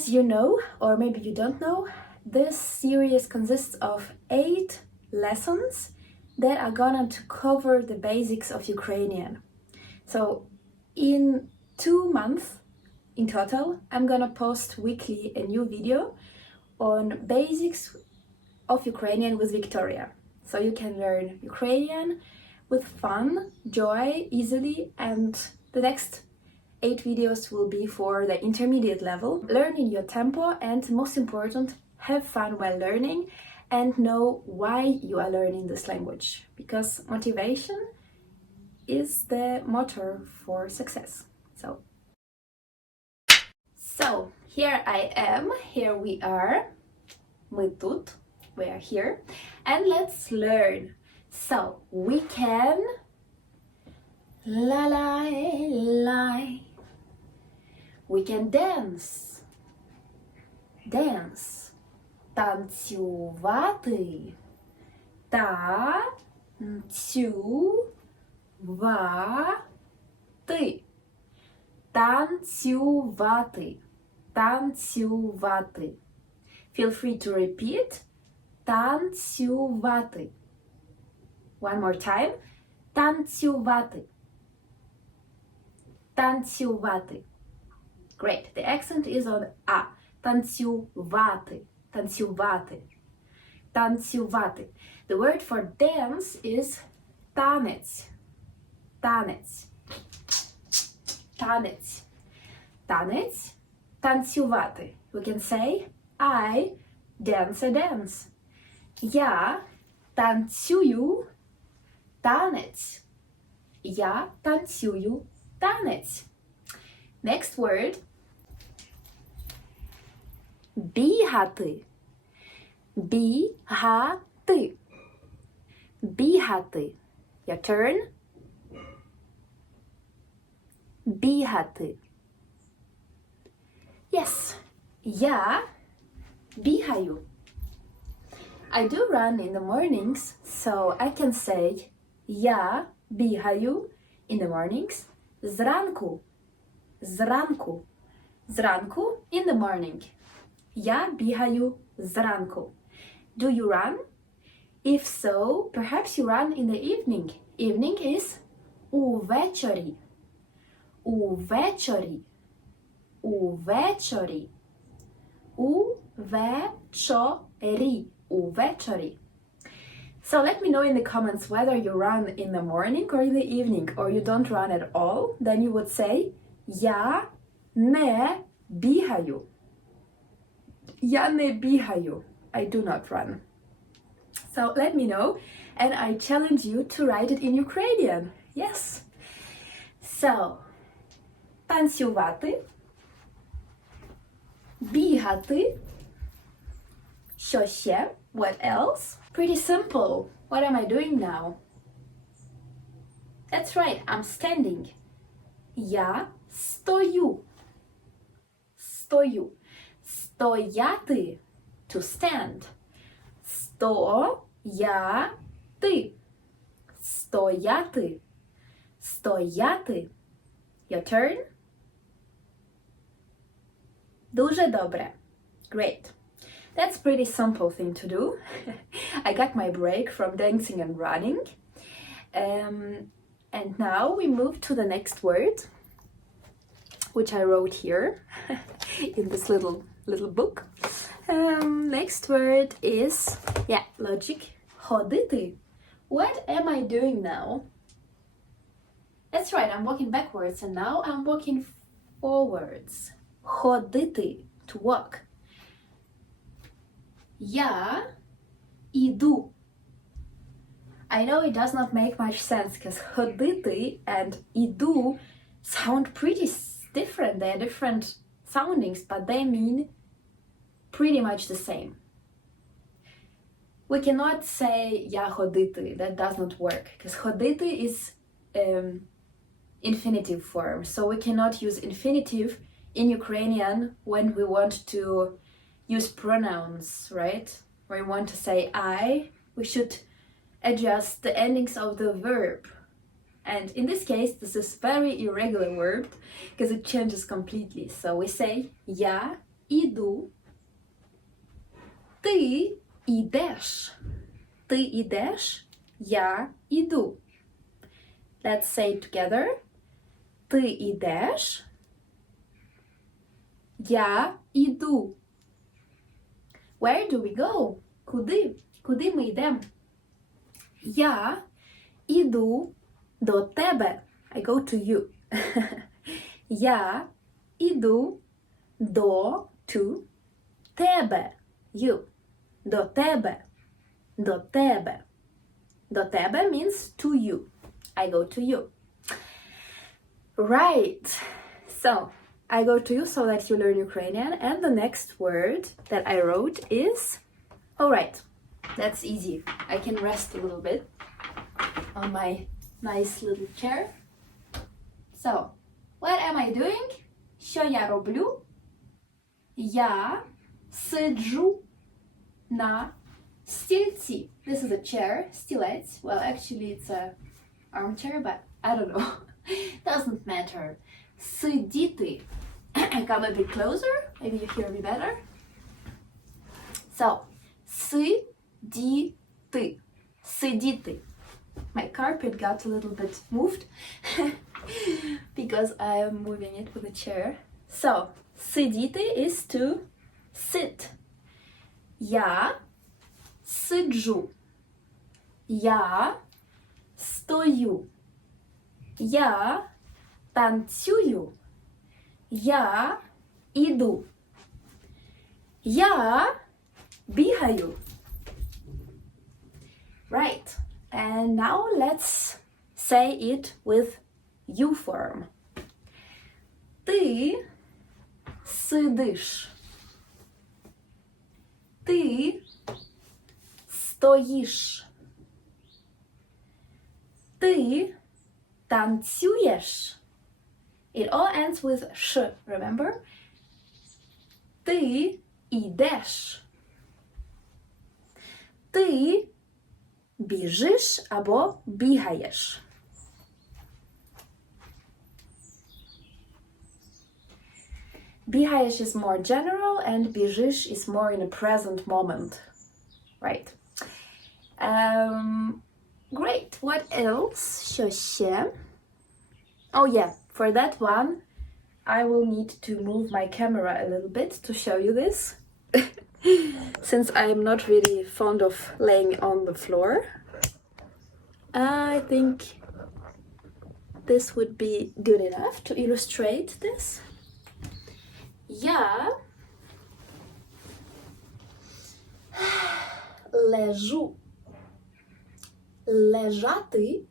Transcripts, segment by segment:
As you know, or maybe you don't know, this series consists of 8 lessons that are gonna to cover the basics of Ukrainian. So in 2 months in total, I'm gonna post weekly a new video on basics of Ukrainian with Viktoriia. So you can learn Ukrainian with fun, joy, easily, and the next 8 videos will be for the intermediate level. Learn in your tempo, and most important, have fun while learning and know why you are learning this language, because motivation is the motor for success. So here I am, here we are, мы тут, we are here, and let's learn. So we can lie. We can dance. Танцювати. Танцювати. Feel free to repeat. Танцювати. One more time. Танцювати. Great. The accent is on A. Танцювати. The word for dance is танець. Танцювати. We can say I dance a dance. Я танцюю танець. Next word. Бігати. Your turn. Бігати. Yes. Я бігаю. I do run in the mornings, so I can say я бігаю in the mornings. Зранку. In the morning. Я бігаю зранку. Do you run? If so, perhaps you run in the evening. Evening is увечері. Увечері. So let me know in the comments whether you run in the morning or in the evening, or you don't run at all. Then you would say я не бігаю. I do not run. So let me know, and I challenge you to write it in Ukrainian. Yes. So, танцювати, бігати. Що ще? What else? Pretty simple. What am I doing now? That's right, I'm standing. Я стою. Стояти. To stand. Стояти. Your turn. Дуже добре. Great. That's a pretty simple thing to do. I got my break from dancing and running. And now we move to the next word, which I wrote here in this little book. Next word is, logic, ходити. What am I doing now? That's right, I'm walking backwards, and now I'm walking forwards. Ходити, to walk. Я іду. I know it does not make much sense, because ходити and іду sound pretty different. They are different soundings, but they mean pretty much the same. We cannot say я ходити. That does not work, because ходити is infinitive form, so we cannot use infinitive in Ukrainian when we want to use pronouns, right? Where we want to say I, we should adjust the endings of the verb. And in this case, this is very irregular verb because it changes completely. So we say я іду. Ти ідеш. Ти ідеш, я іду. Let's say it together. Ти ідеш, я іду. Where do we go? Куди? Куди ми йдемо? Я іду до тебе. I go to you. Я іду до to тебе. You. До тебе. До тебе. До тебе means to you. I go to you. Right. So, I go to you so that you learn Ukrainian. And the next word that I wrote is... Alright, that's easy. I can rest a little bit on my nice little chair. So, what am I doing? Що я роблю? Я сиджу на стільці. This is a chair, стілець. Well, actually it's a armchair, but I don't know. Doesn't matter. Сидіти. Come a bit closer. Maybe you hear me better. So, сидіти. Сидіти. My carpet got a little bit moved because I am moving it with a chair. So, сидіти is to sit. Я сиджу. Я стою. Я танцюю. Я іду. Я бігаю. Right. And now let's say it with you form. Ти сидиш. Ти стоїш. Ти танцюєш. It all ends with sh, remember? Ти ідеш. Ти біжиш або бігаєш. Бігаєш is more general and біжиш is more in a present moment. Right. Great. What else? Що ще? Oh yeah, for that one, I will need to move my camera a little bit to show you this. Since I'm not really fond of laying on the floor, I think this would be good enough to illustrate this. Я лежу. Лежати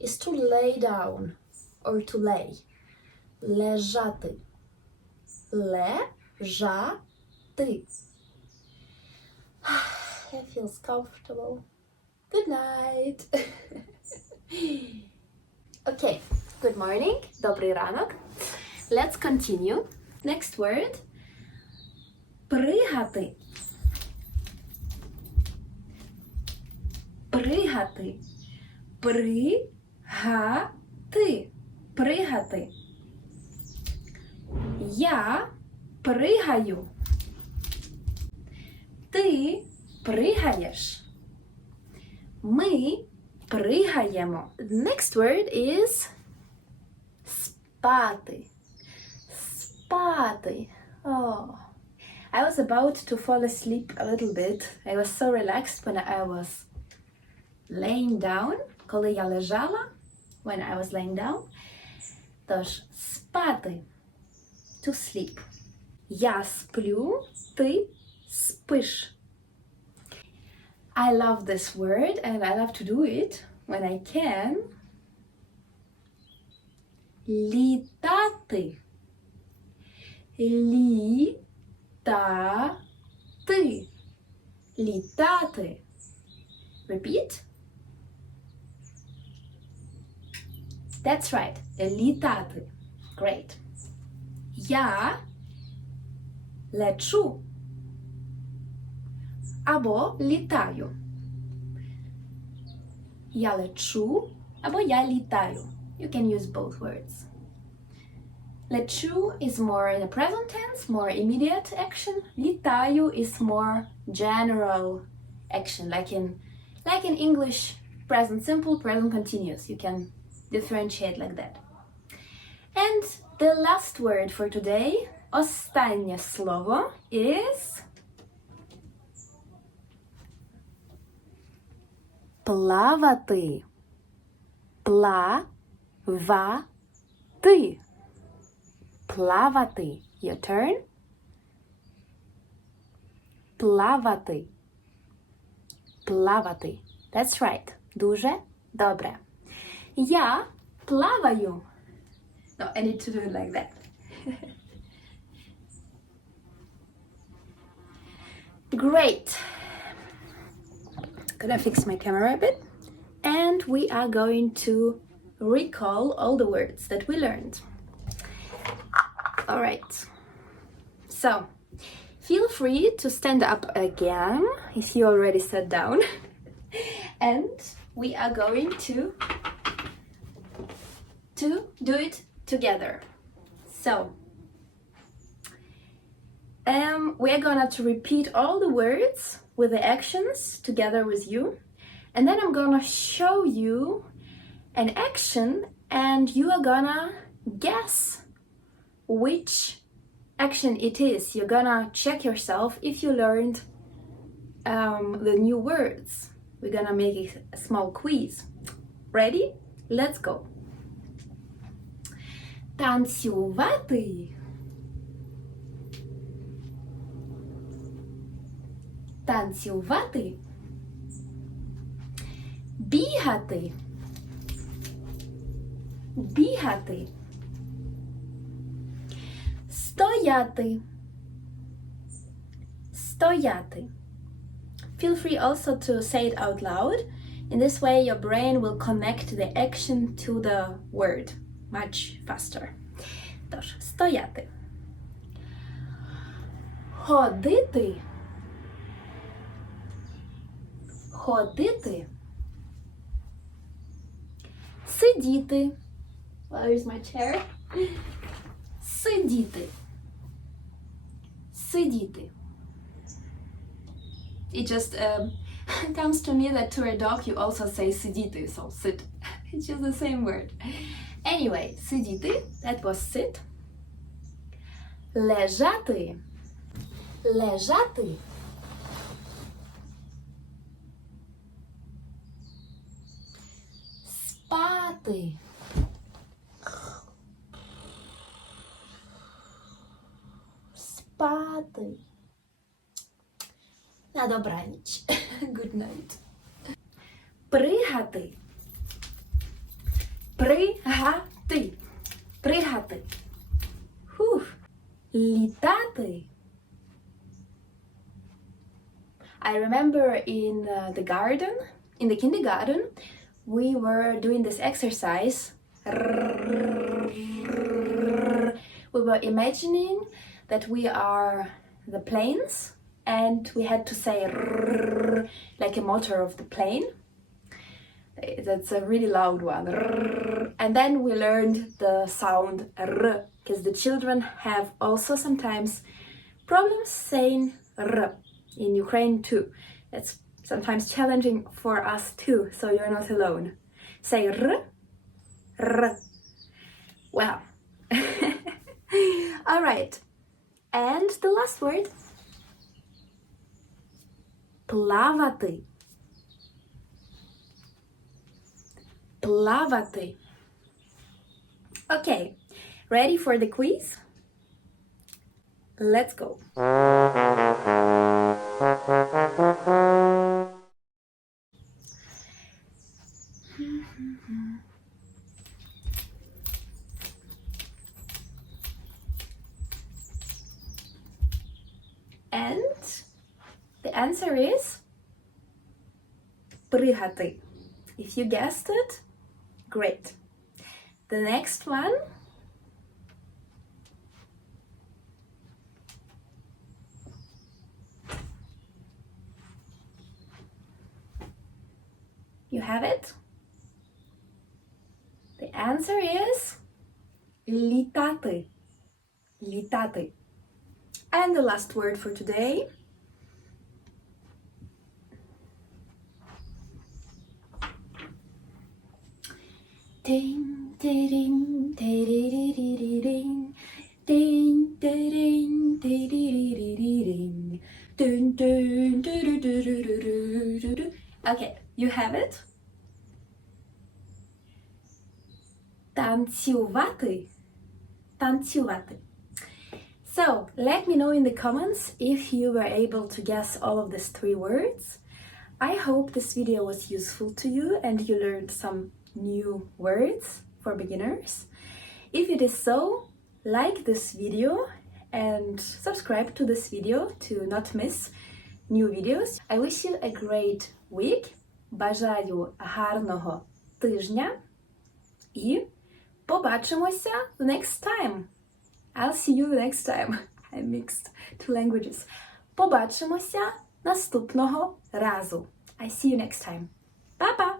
is to lay down or to lay. Лежати. Лежати. It feels comfortable. Good night. Okay, good morning. Добрий ранок. Let's continue. Next word. Пригати. Пригати. Пригати. Пригати. Я пригаю. Ти пригаєш. Ми пригаємо. The next word is спати. Спати. Oh. I was about to fall asleep a little bit. I was so relaxed when I was laying down. Коли я лежала. When I was laying down. Тож, спати. To sleep. Я сплю, ти спиш. I love this word and I love to do it when I can. Літати. Літати. Літати. Repeat. That's right. Літати. Great. Я лечу або літаю. Я лечу або я літаю. You can use both words. Лечу is more in the present tense, more immediate action. Літаю is more general action, like in English, present simple, present continuous. You can differentiate like that. And the last word for today, останнє слово, is плавати. Плавати. Плавати. Your turn. Плавати. Плавати. That's right. Дуже добре. Я плаваю. No, I need to do it like that. Great. Gonna fix my camera a bit. And we are going to recall all the words that we learned. All right. So, feel free to stand up again if you already sat down. And we are going to do it together. So, we are gonna to repeat all the words with the actions together with you. And then I'm gonna show you an action and you are gonna guess which action it is. You're gonna check yourself if you learned the new words. We're gonna make a small quiz. Ready? Let's go. Танцювати. Танцювати. Бігати. Бігати. Стояти. Стояти. Feel free also to say it out loud. In this way, your brain will connect the action to the word much faster. Тож, стояти. Ходити. Ходити. Сидіти. Where is my chair? Сидіти. Сидіти. It just comes to me that to a dog you also say сидіти, so sit. It's just the same word. Anyway, сидіти, that was sit. Лежати. Лежати. Спати. Спати. На добраніч. Good night. Пригати. Пригати. Пригати. Фух. Літати. I remember in the garden, in the kindergarten, we were doing this exercise. We were imagining that we are the planes and we had to say like a motor of the plane. That's a really loud one. And then we learned the sound r, because the children have also sometimes problems saying r in Ukraine too. That's sometimes challenging for us too, so you're not alone. Say r. Well. All right. And the last word. Плавати. Плавати. Okay, ready for the quiz? Let's go. And the answer is пригати. If you guessed it, great. The next one. You have it? The answer is літати. літати. And the last word for today. Ding, ding, ding, ding, ding, ding, ding, ding. Okay, you have it. Танцювати. Танцювати. So, let me know in the comments if you were able to guess all of these 3 words. I hope this video was useful to you and you learned some new words for beginners. If it is so, like this video and subscribe to this video to not miss new videos. I wish you a great week. Бажаю гарного тижня і побачимося next time. I'll see you next time. I mixed 2 languages. Побачимося наступного разу. I see you next time. Па-па!